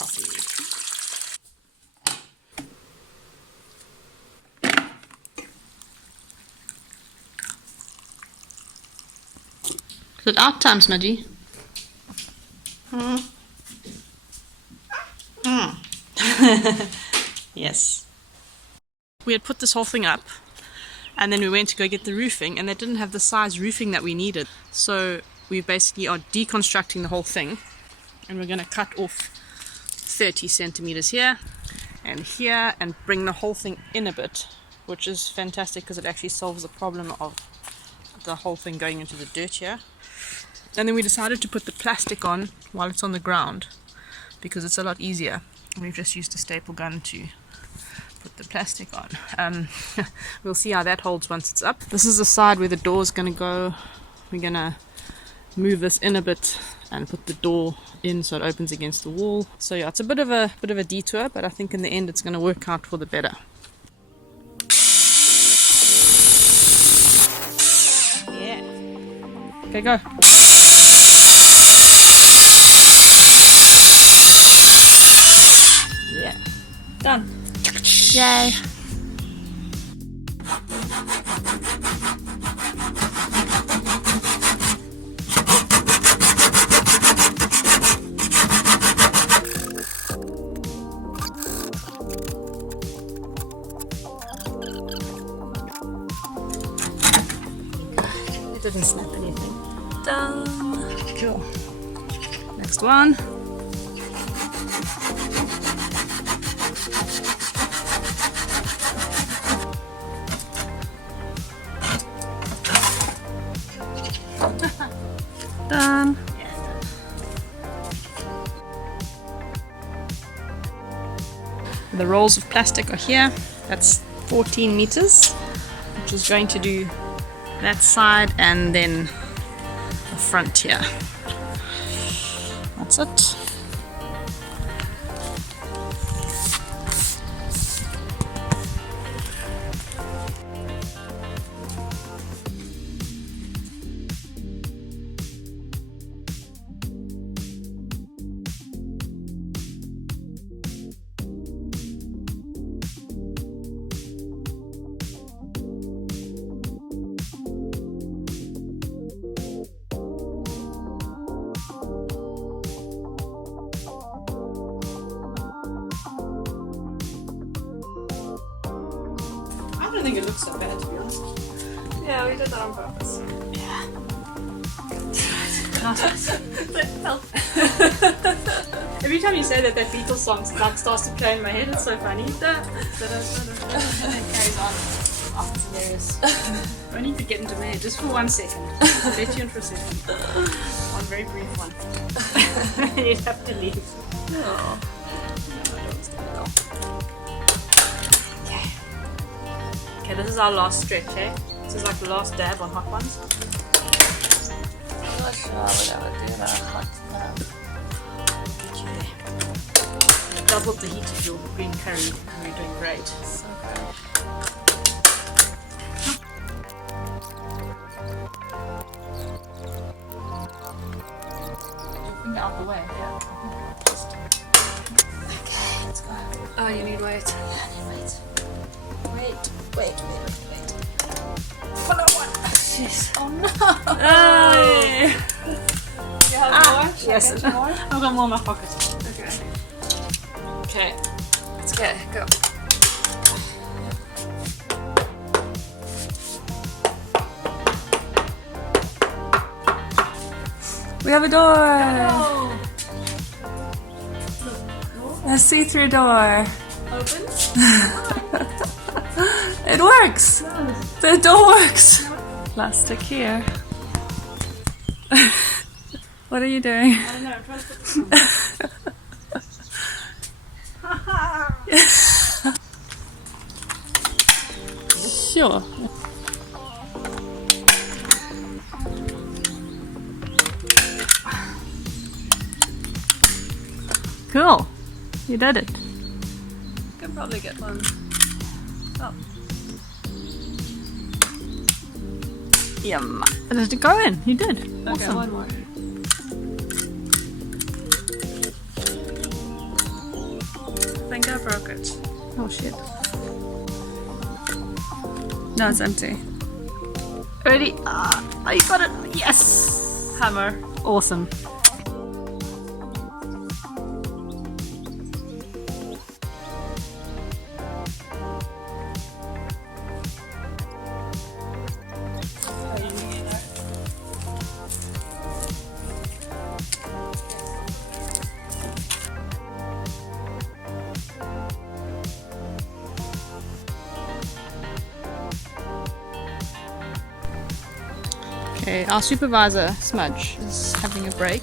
coffee. Is it out time, Smudgy? Yes. We had put this whole thing up, and then we went to go get the roofing, and they didn't have the size roofing that we needed. So we basically are deconstructing the whole thing, and we're going to cut off 30 centimeters here and here and bring the whole thing in a bit, which is fantastic because it actually solves the problem of the whole thing going into the dirt here. And then we decided to put the plastic on while it's on the ground because it's a lot easier. We've just used a staple gun to put the plastic on. We'll see how that holds once it's up. This is the side where the door is going to go. We're going to move this in a bit and put the door in so it opens against the wall. So yeah, it's a bit of a detour, but I think in the end it's going to work out for the better. Yeah. Okay, go. Yeah. Done. Yay. It didn't snap anything. Done. Cool. Next one. Done. The rolls of plastic are here. That's 14 meters, which is going to do that side and then the front here. That's it. I don't think it looks so bad, to be honest. Yeah, we did that on purpose. Yeah. Every time you say that, that Beatles song like starts to play in my head. It's so funny. And it carries on. Oh, it's hilarious. I need to get into my head just for 1 second. I'll let you in for a second. One very brief one. And you'd have to leave. Oh. Okay, this is our last stretch, eh? This is like the last dab on hot ones. I'm not sure we're gonna do that hot now. You doubled the heat of your green curry and you're doing great. So good. Finger out the way, yeah. Okay, let's go. Oh, you need weight. I need weight. Wait. Another one. Jeez. Oh no! Hey. You have more? Yes. Should I get more? I've got more in my pocket. Okay. Okay. Let's get go. We have a door! Oh. A see-through door. Open? It works! No. The door works! Plastic here. What are you doing? I don't know, I'm trying to put this on. Sure. Cool. You did it. Can probably get one. Oh. Yum. Did it go in? You did. Okay, Awesome. one more. think I broke it. Oh shit. No, it's empty. Ready? Oh, you got it! Yes! Hammer. Awesome. Okay, our supervisor, Smudge, is having a break.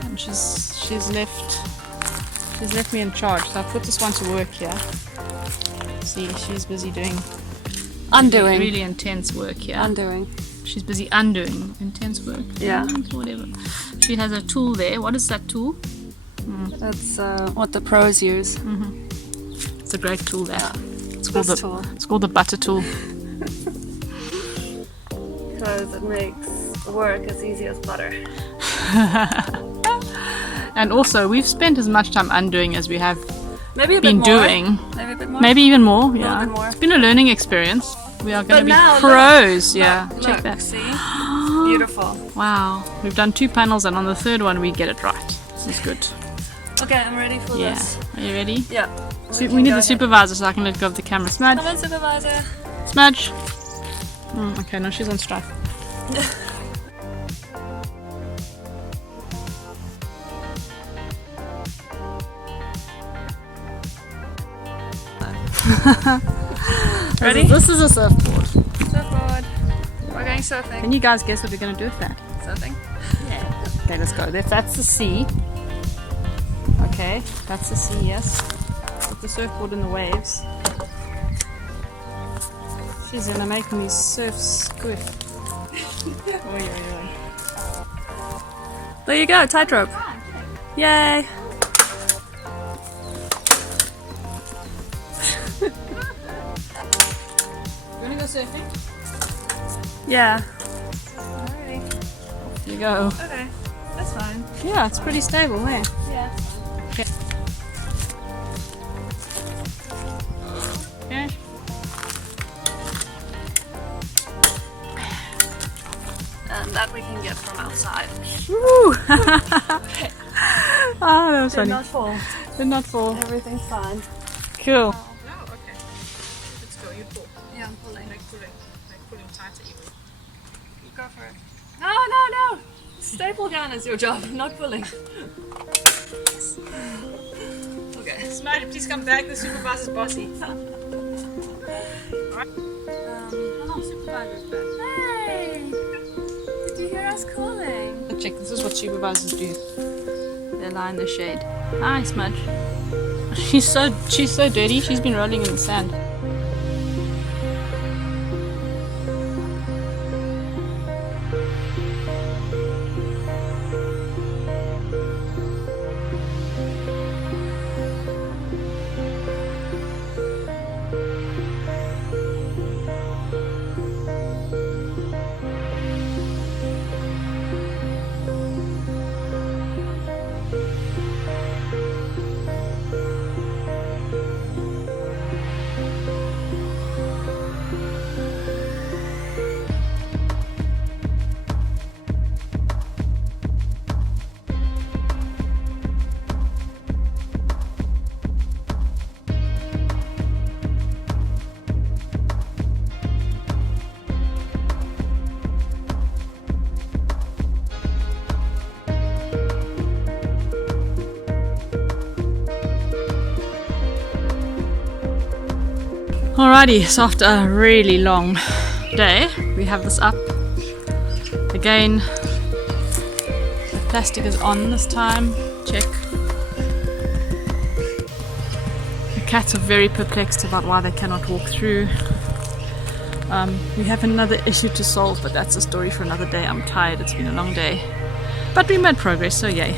And she's left me in charge, so I put this one to work here. See, she's busy doing Undoing. really intense work here. Undoing. She's busy undoing intense work. Yeah. Whatever. She has a tool there. What is that tool? That's what the pros use. It's a great tool there. Yeah. It's called This tool. It's called the butter tool. Because it makes work as easy as butter. And also, we've spent as much time undoing as we have Maybe a been bit more. doing. Maybe a bit more. Maybe even more. Yeah, bit more. It's been a learning experience. We are going to be now, pros. look. Yeah, Look, check that. See? Beautiful. Wow, we've done 2 panels, and on the 3rd one we get it right. This is good. Okay, I'm ready for Yeah. this. Are you ready? Yeah. We can need go the ahead. supervisor so I can let go of the camera. Smudge. Come on, supervisor. Smudge. Okay, no, she's on strike. Ready? This is a surfboard. Surfboard. We're going surfing. Can you guys guess what we're going to do with that? Surfing. Okay, let's go. That's the sea. Okay, that's the sea, yes. Put the surfboard in the waves. She's gonna make me surf squiff. Oi, oi, oi. There you go, tightrope. Yay. You wanna go surfing? Yeah. Alrighty. Here you go. Okay. That's fine. Yeah, it's pretty stable, eh? Yeah. Okay. Okay. And that we can get from outside. Woo! Ah, that was Did funny. not fall. Did not fall. Everything's fine. Cool. Oh, okay. Let's go. You pull. Yeah, I'm pulling. Like pulling tighter even. Go for it. No. Staple gun is your job, not pulling. Okay. Smiley, please come back. The supervisor's bossy. Supervisor's back. Hey! Did you hear us calling? Check, this is what supervisors do. They lie in the shade. Hi, Smudge. She's so dirty. She's been rolling in the sand. Alrighty, so after a really long day, we have this up. Again, the plastic is on this time. Check. The cats are very perplexed about why they cannot walk through. We have another issue to solve, but that's a story for another day. I'm tired, it's been a long day. But we made progress, so yay.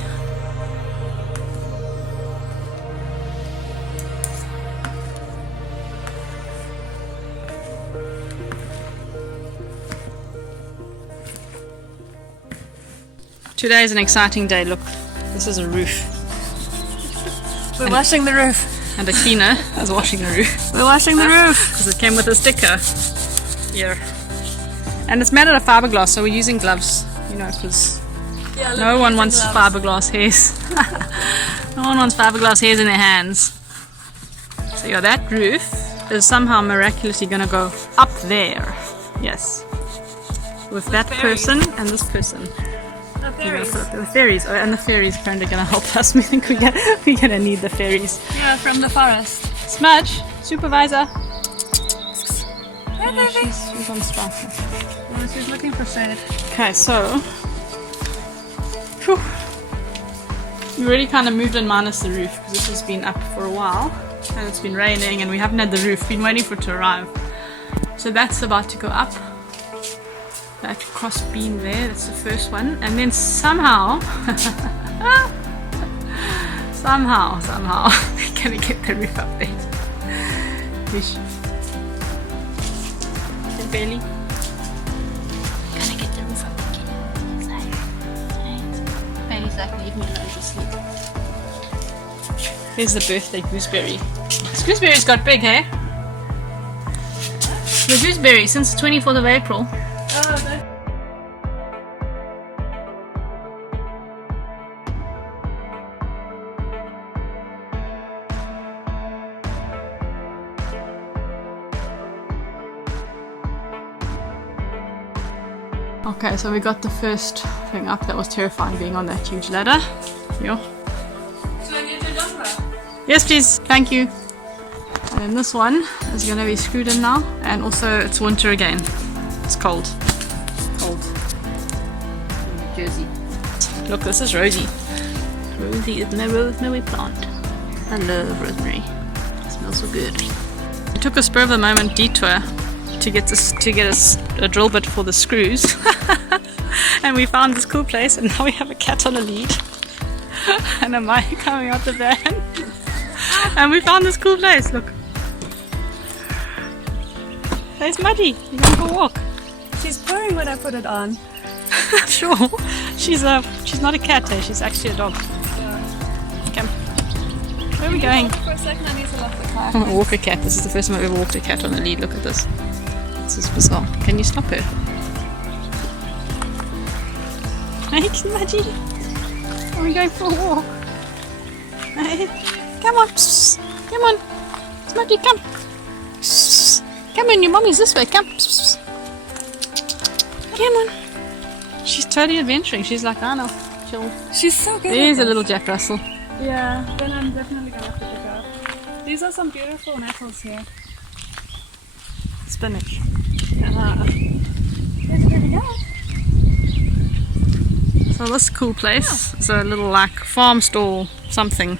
Today is an exciting day. Look, this is a roof. We're washing the roof. And a cleaner is washing the roof. We're washing the roof. Because it came with a sticker. Here. And it's made out of fiberglass, so we're using gloves, you know, because Yeah, no one wants fiberglass hairs. No one wants fiberglass hairs in their hands. So yeah, that roof is somehow miraculously going to go up there. Yes. With that person and this person. The We're gonna fairies. put up the fairies. Oh, and the fairies apparently going to help us. We think we're going to need the fairies. Yeah, from the forest. Smudge, supervisor. Hey, baby. She's on strike. Yeah, she's looking for shade. Okay, so whew, we already kind of moved in minus the roof because this has been up for a while and it's been raining and we haven't had the roof. Been waiting for it to arrive. So that's about to go up. That cross beam there, that's the first one, and then somehow, somehow, we're gonna get the roof up there. Wish. Barely. Gonna get the roof up again. Bailey's like, leave me alone to sleep. Here's the birthday gooseberry. This gooseberry's got big, hey? The gooseberry since the 24th of April. Oh, no. Okay, so we got the first thing up. That was terrifying, being on that huge ladder. Yeah. Should I get your jumper? Yes, please. Thank you. And then this one is going to be screwed in now. And also, it's winter again. It's cold. Cold. Jersey. Look, this is Rosie. Rosie is my rosemary plant. I love rosemary. It smells so good. We took a spur of the moment detour to get a drill bit for the screws. And we found this cool place, and now we have a cat on a lead. And a Maya coming out the van. And we found this cool place. Look. There's Muddy. We're going for a walk. She's purring when I put it on. Sure. She's not a cat, eh? She's actually a dog. Yeah. Come. Where are we going? For a second, I need to lock the car. I'm gonna walk a cat. This is the first time I've ever walked a cat on a lead. Look at this. This is bizarre. Can you stop her? Hey, Smudgy. Are we going for a walk? Hey, come on. Psst. Come on. Smudgy, come. Psst. Come on, your mommy's this way. Come. Psst. Come on. She's totally adventuring. She's like, I know. Chill. She's so good. There's at a this. little Jack Russell. Yeah, then I'm definitely gonna have to pick up. These are some beautiful nettles here. Spinach. Where's it gonna go? So this cool place is a little like farm stall something.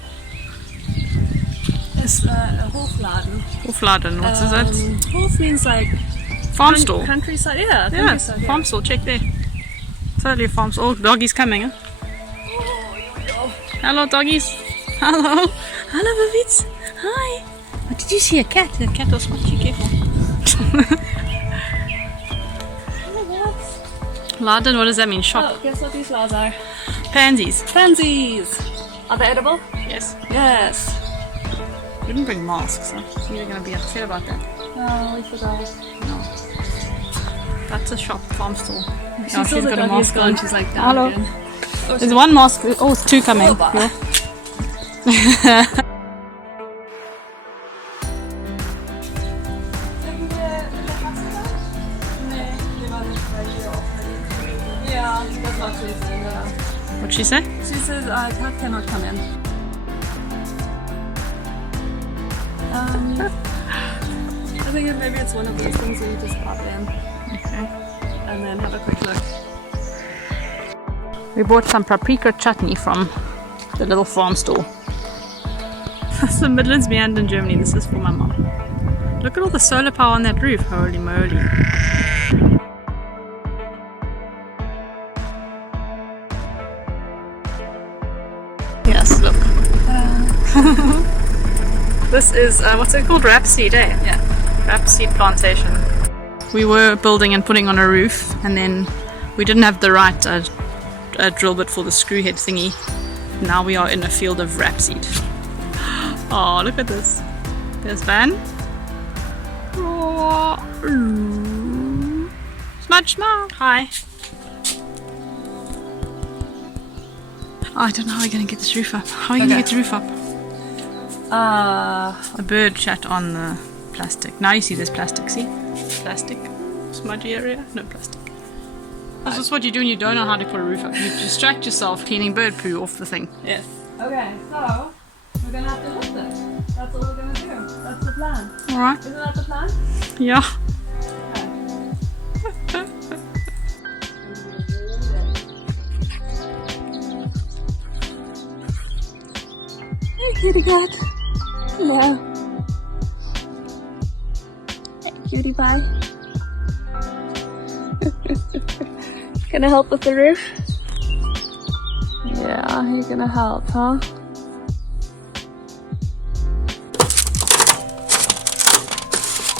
It's a Hofladen. Hofladen, what is it? Hof means like Farm stall. countryside. Yeah, Yeah, countryside. Yeah. farm stall, check there. Totally a farm stall. Oh, doggy's coming, huh? Hello, doggies. Hello. Hello, babies. Hi. Oh, did you see a cat? The cat was watching. Careful. Laden, what does that mean? Shop. Oh, guess what these flowers are? Pansies. Pansies. Are they edible? Yes. Yes. We didn't bring masks, so you're going to be upset about that. Oh, we forgot. No. That's a shop, farm stall. She saw the doggy's gone. She's like, down Hello. again. Oh, There's one mask. Oh, it's two coming. Oh, bah. Yeah. Yeah, that's what she said. Yeah. What'd she say? She says cat cannot come in. I think maybe it's one of those things where you just pop in Okay. and then have a quick look. We bought some paprika chutney from the little farm store. That's the Midlands Beyond in Germany. This is for my mom. Look at all the solar power on that roof. Holy moly. Yes, look. This is, what's it called? Rapeseed, eh? Yeah. Rapeseed plantation. We were building and putting on a roof, and then we didn't have the right drill bit for the screw head thingy. Now we are in a field of rapeseed. Oh, look at this. There's Van. Oh, smudge smile. Hi. Oh, I don't know how we're going to get this roof up. How are you going to get the roof up? A bird shat on the plastic. Now you see this plastic, see? Plastic. Smudgy area? No plastic. This is what you do when you don't know how to put a roof up. You distract yourself cleaning bird poo off the thing. Yes. Okay, so we're gonna have to lift it. That's what we're gonna do. That's the plan. Alright. Isn't that the plan? Yeah. Hey, kitty cat. Hello. Hey, cutie pie. Gonna help with the roof? Yeah, you're gonna help, huh?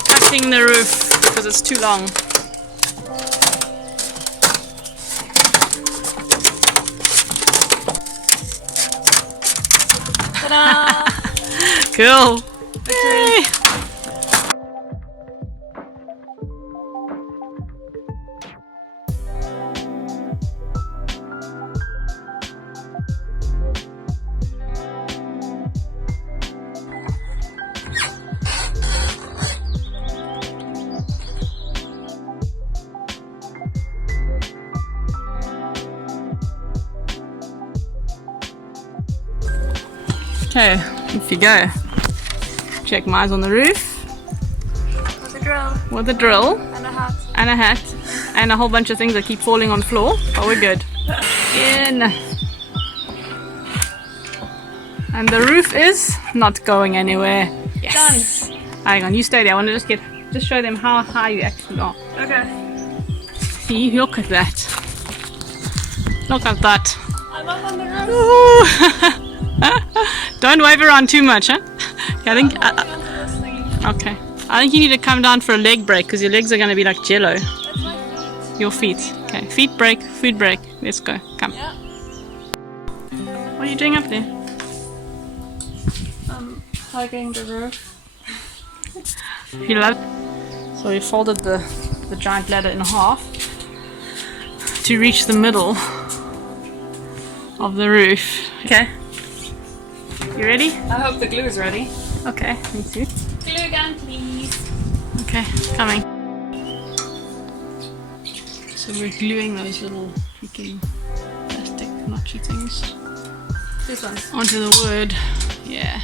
Cutting the roof because it's too long. Ta-da! Cool. Yay. Okay, off you go. Check my eyes on the roof. With a drill. With a drill. And a hat. And a hat. And a whole bunch of things that keep falling on the floor. But we're good. In. And the roof is not going anywhere. Yes. Done. Hang on, you stay there. I want to just show them how high you actually are. Okay. See, look at that. Look at that. I'm up on the roof. Don't wave around too much, huh? I think. I'm holding onto this thingy. Okay. I think you need to come down for a leg break because your legs are going to be like jello. That's my feet. Your feet. Okay. Feet break. Food break. Let's go. Come. Yeah. What are you doing up there? I'm hugging the roof. You love. So we folded the giant ladder in half to reach the middle of the roof. Okay. You ready? I hope the glue is ready. Okay, me too. Glue gun, please. Okay, coming. So we're gluing those little freaking plastic notchy things This one. onto the wood. Yeah.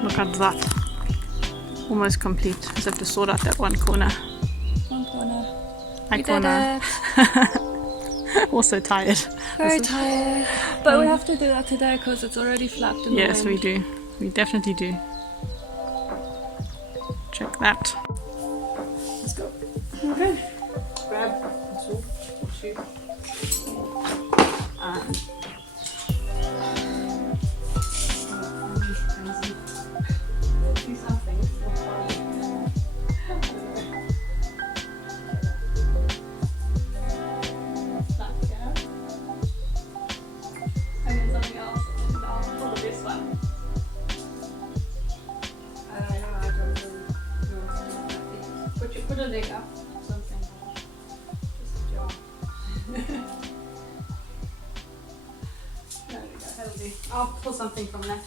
Look at that. Almost complete. Just have to sort out that one corner. One corner. That We corner. did it. Also tired. Very tired. But we have to do that today because it's already flapped in the Yes, we wind. do. We definitely do. Check that. Let's go. Okay. Grab two. And put a leg up, something. Just a jaw. There we go, that'll do. I'll pull something from that.